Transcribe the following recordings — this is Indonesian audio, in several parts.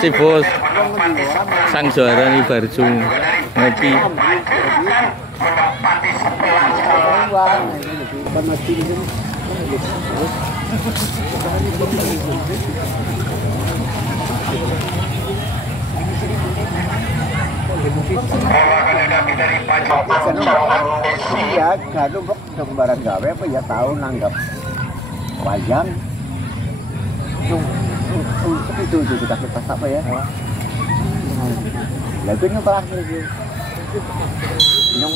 Si bos sang juara nih Barju ngopi. Iya, gado kok sembarang gawe apa ya tahu nanggap wayang. Itu kita pas apa ya? Lah itu yang terakhir itu. Yang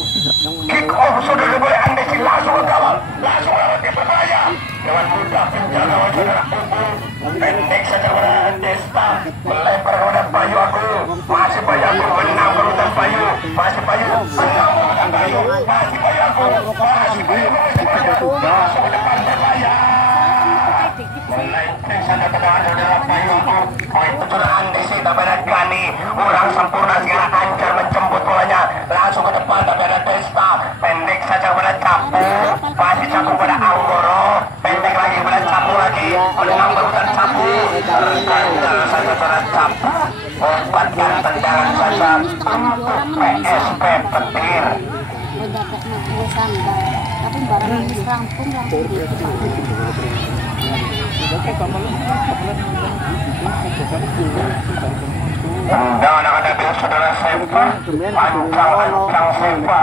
sudah boleh Anda langsung kawan. Langsung lewat berbahaya. Dewan muda penjaga wajah. Pendek saja berada Desta. Melempar kepada Bayu aku. Masih Bayu aku menang berutan Bayu. Masih Bayu menang berutan Bayu. Masih Bayu aku. Masih Bayu masuk ke depan berbahaya. Melempar saja kepada Bayu aku. Poin pencerahan di sini pada Gani. Orang sempurna segala ancar menjemput bolanya. Langsung ke depan tapi ada Desta. Pendek saja kepada Capu. Masih Capu pada Anggoro. Pendek lagi kepada Capu lagi. Menang berutan Capu. Terganjal saja pada Capu. Obatkan tendangan saja untuk PSP Petir. Tapi barang ini rampung Tendangan akan datang saudara Sepa. Ancang Sepa.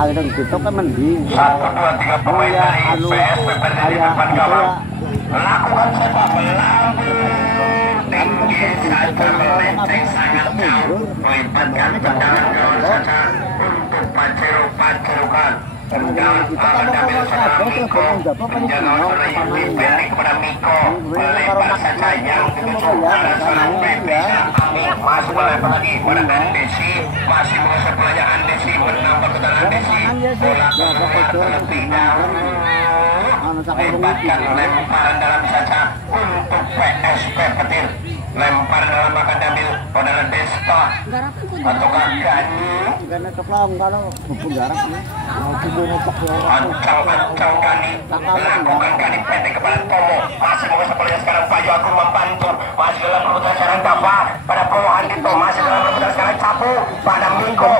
Ada gitu kan mending. 1, 2, 3 pemain dari PSP Petir di depan gawang. Lakukan Sepa melambung tinggi saja melenceng sangat jauh. Melibatkan tendangan gawang saja untuk Pacerukan. Tendangan akan diambil saudara Miko. Menjaga saudara Yudi pendek kepada Miko. Melempar saja yang dituju pada saudara Pepe. Ami masuk melempar lagi pada Andesi. Masih mengusir pelanya Andesi. Menambah kepada Andesi. Bola keluar terlebih dahulu. Melibatkan lemparan dalam saja untuk PSP Petir. Lempar dalam akan diambil saudara Desta ataukah Gani. Ancang Gani lakukan Gani pendek kepada Tomo. Masih mau sepertinya sekarang Bayu Agung membantu. Masih dalam perebutan sekarang Dava pada Pomo Andito. Masih dalam perebutan sekarang Capu pada Miko.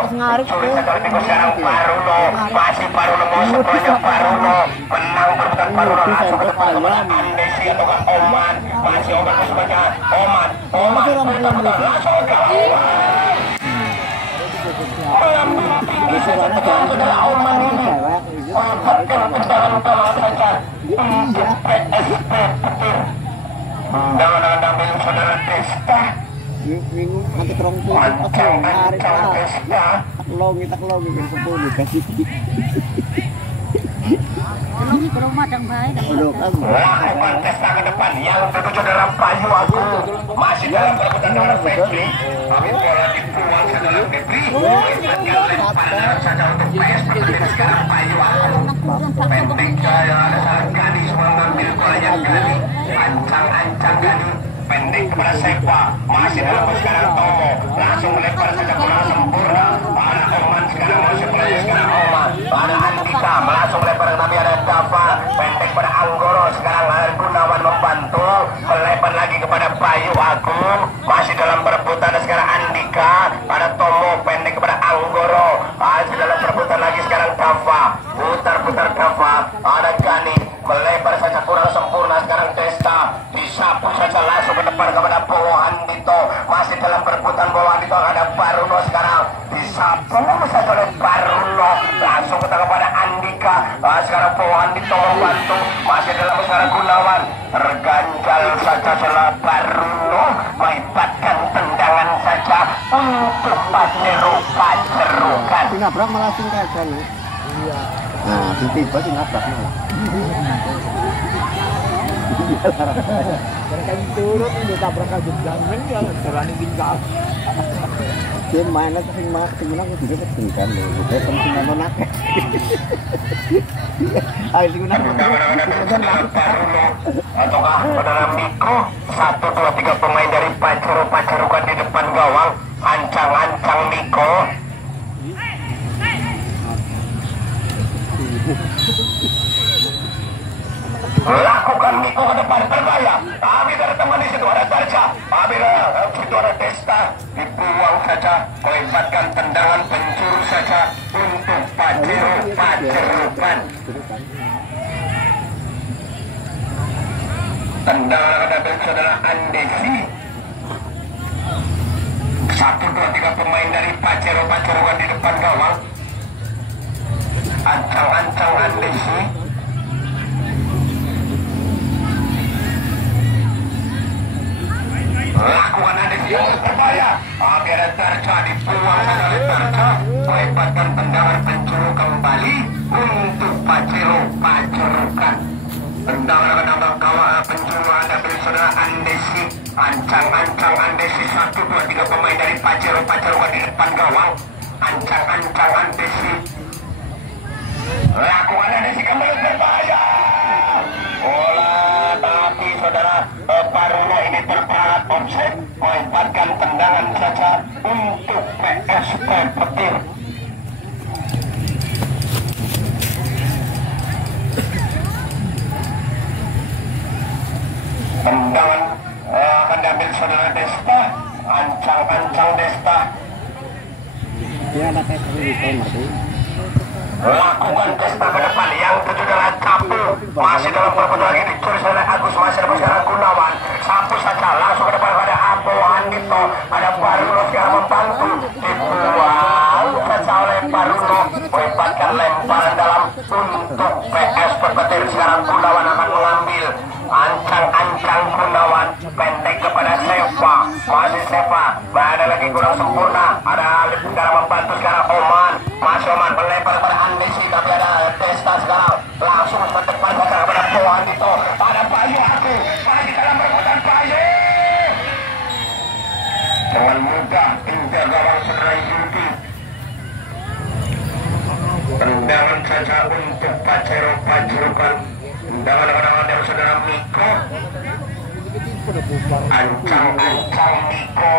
Sulit saja oleh Miko sekarang Baruno. Masih Baruno mau sepertinya Baruno. Menang perebutan Baruno langsung ke depan kepada Andesi ataukah Oman. Masih Oman sepertinya Oman langsung ke saudara Oman ini mendapatkan tendangan saja untuk PSP Petir. Tendangan ambil saudara Desta. Minggu nanti kerongku Ancang Desta. Taklongi kan 10 kasih. belum madang baik. Lakukan Desta ke depan yang tertuju dalam Bayu aku. Masih dalam perebutan dalam Febri. Tapi bola dibuang ke dalam Febri. Lemparan saja untuk PSP Petir sekarang Bayu aku. Pendek yang ada salah Gani mengambil bolanya Gani. Ancang Gani. Pendek kepada Sepa. Masih dalam sekarang Tomo. Langsung melempar saja bola sempurna. Pada Oman sekarang masih bolanya sekarang Oman. Pada Andika langsung melempar kami ada Dava. Pendek pada Anggoro. Sekarang Gunawan membantu. Melempar lagi kepada Bayu Agung. Masih dalam perebutan sekarang Andika. Pada Tomo. Pendek kepada Anggoro. Masih dalam perebutan lagi sekarang Dava. Putar Dava. Ada Gani. Melebar saja kurang sempurna sekarang Desta. Disapu saja langsung ke depan kepada Bowo Andito. Masih dalam perebutan Bowo Andito ada Baruno sekarang. Disapu saja oleh Baruno. Langsung ke kepada Andika. Sekarang Bowo Andito membantu. Masih dalam sekarang Gunawan. Terganjal saja setelah Baruno. Melibatkan tendangan saja untuk Pacerukan. Nabrak malah singkat kan. Iya. Nah, tiba-tiba nabrak malah. Mereka turut ini tabrak aja jangan ya serani tinggal. Dia mana sing menang juga ketinggalan lho. Dia penting nak. Ayo digunakan. Ataukah saudara Miko 1, 2, 3 pemain dari Pacerukan di depan gawang. Ancang Miko. Lakukan Miko ke depan, berbahaya. Tapi ada teman di situ, ada Tarja. Apabila situ ada Desta, dibuang saja. Melibatkan tendangan pencuri saja untuk Pajerukan. Tendangan akan diambil saudara Andesi. 1, 2, 3 pemain dari Pajerukan di depan gawang. Ancang-ancang Andesi. Lakukan Andesi yang berbahaya. Tapi ada Tarja, dibuang saja oleh Tarja. Melibatkan tendangan pencuri kembali untuk Pajerukan. Tendangan akan diambil gawang pencuri ada saudara Andesi. Ancang-ancang Andesi. 1, 2, 3 pemain dari Pajerukan di depan gawang. Ancang-ancang Andesi. Lakukan Andesi kembali berbahaya. Bola tapi saudara barunya ini terperangkap offset. Melibatkan tendangan saja untuk PSP Petir. Tendangan akan diambil saudara Desta. Ancang-ancang Desta. Dia ada kayak tadi. Lakukan Desta ke depan. Yang tujuh adalah Capu. Masih dalam perputaran lagi dicuri oleh Agus. Masih dapat sekarang Gunawan. Sapu saja langsung ke depan pada Apo Andito. Ada Baruno sekarang membantu. Dibuang saja oleh Baruno. Melibatkan lemparan dalam untuk PS Petir. Sekarang Gunawan akan mengambil. Ancang-ancang Gunawan. Pendek kepada Seva. Masih Seva. Ada lagi kurang sempurna. Ada Alif sekarang membantu sekarang Oman. Mas Oman melempar kepada Andesi. Tapi ada Desta sekarang. Langsung ke depan sekarang kepada Poandito. Ada Bayu Aku. Masih dalam rebutan Bayu. Dengan mudah injak gawang saudara Yudi. Tendangan saja untuk Pajerukan. Tendangan dari saudara Miko. Ancang-ancang Miko.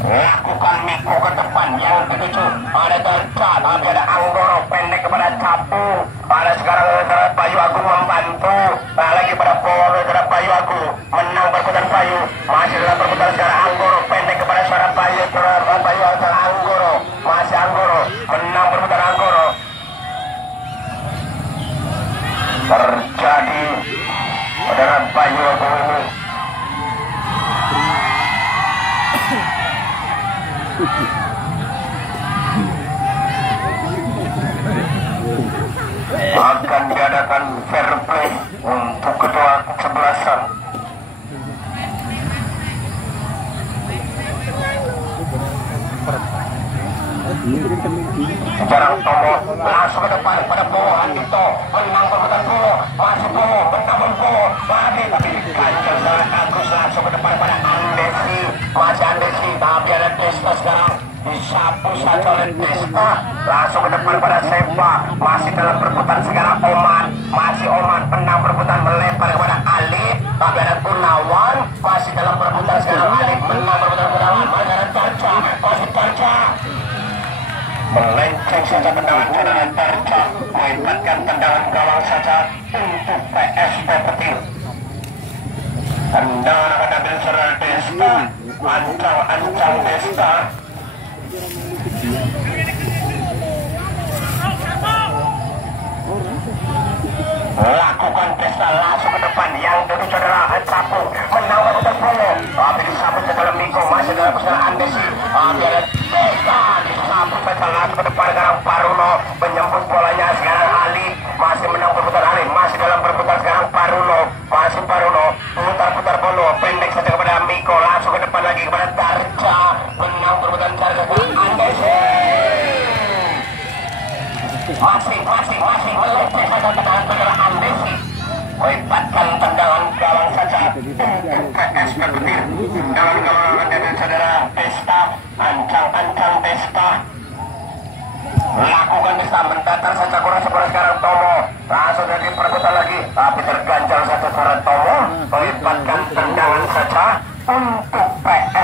Lakukan Miko ke depan. Yang ketujuh ada Tarja. Tapi ada Anggoro pendek kepada Capu. Ada sekarang saudara Bayu Agung membantu. Nah lagi pada Polo saudara Bayu Agung. Menang perputaran Bayu. Masih dalam perputaran sekarang Anggoro pendek kepada saudara Bayu. Saudara Bayu saudara Anggoro. Masih Anggoro. Menang perputaran Anggoro. Terjadi saudara Bayu Agung ini. Akan diadakan fair play untuk kedua kesebelasan. Jarang Tomo langsung ke depan pada Bowo Andito. Menang perbuatan Bowo. Masih Bowo. Menang Bowo. Tapi diganjal oleh Agus langsung ke depan pada Andesi. Masih Andesi. Tapi ada Desta sekarang. Disapu saja oleh Desta. Langsung ke depan pada Seva. Masih dalam perputaran sekarang Oman. Masih Oman. Menang perputaran melempar kepada Alif. Tapi ada Gunawan. Masih dalam perputaran sekarang Alif. Menang perputaran Gunawan. Masih ada Tarja. Masih Tarja. Melenceng saja tendangan saudara Tarja. Melibatkan tendangan gawang saja untuk PSP Petir. Tendangan akan diambil saudara Desta. Ancang-ancang Desta. Lakukan Desta langsung ke depan. Yang tentu saudara Capu. Menang perputaran Bowo. Tapi disapu setelah Miko. Masih dalam perputaran Andesi. Tapi ada Desta. Disapu saja langsung ke depan sekarang Baruno. Menyambut bolanya sekarang Ali. Masih menang perputaran Ali. Masih dalam perputaran sekarang Baruno. Masih Baruno. Putar-putar Bono. Pendek saja kepada Miko. Langsung ke depan lagi kepada Tarja. Menang perputaran Tarja sekarang Andesi. Masih meleceh saja tendangan saudara Andesi. Melibatkan tendangan gawang saja untuk PS Petir. Tendangan gawang dengan saudara Desta. Ancang-ancang Desta. Lakukan Desta. Mendatar saja kurang sekarang Tomo. Langsung dari perbutan lagi. Tapi terganjal satu saudara Tomo. Melibatkan tendangan saja untuk PS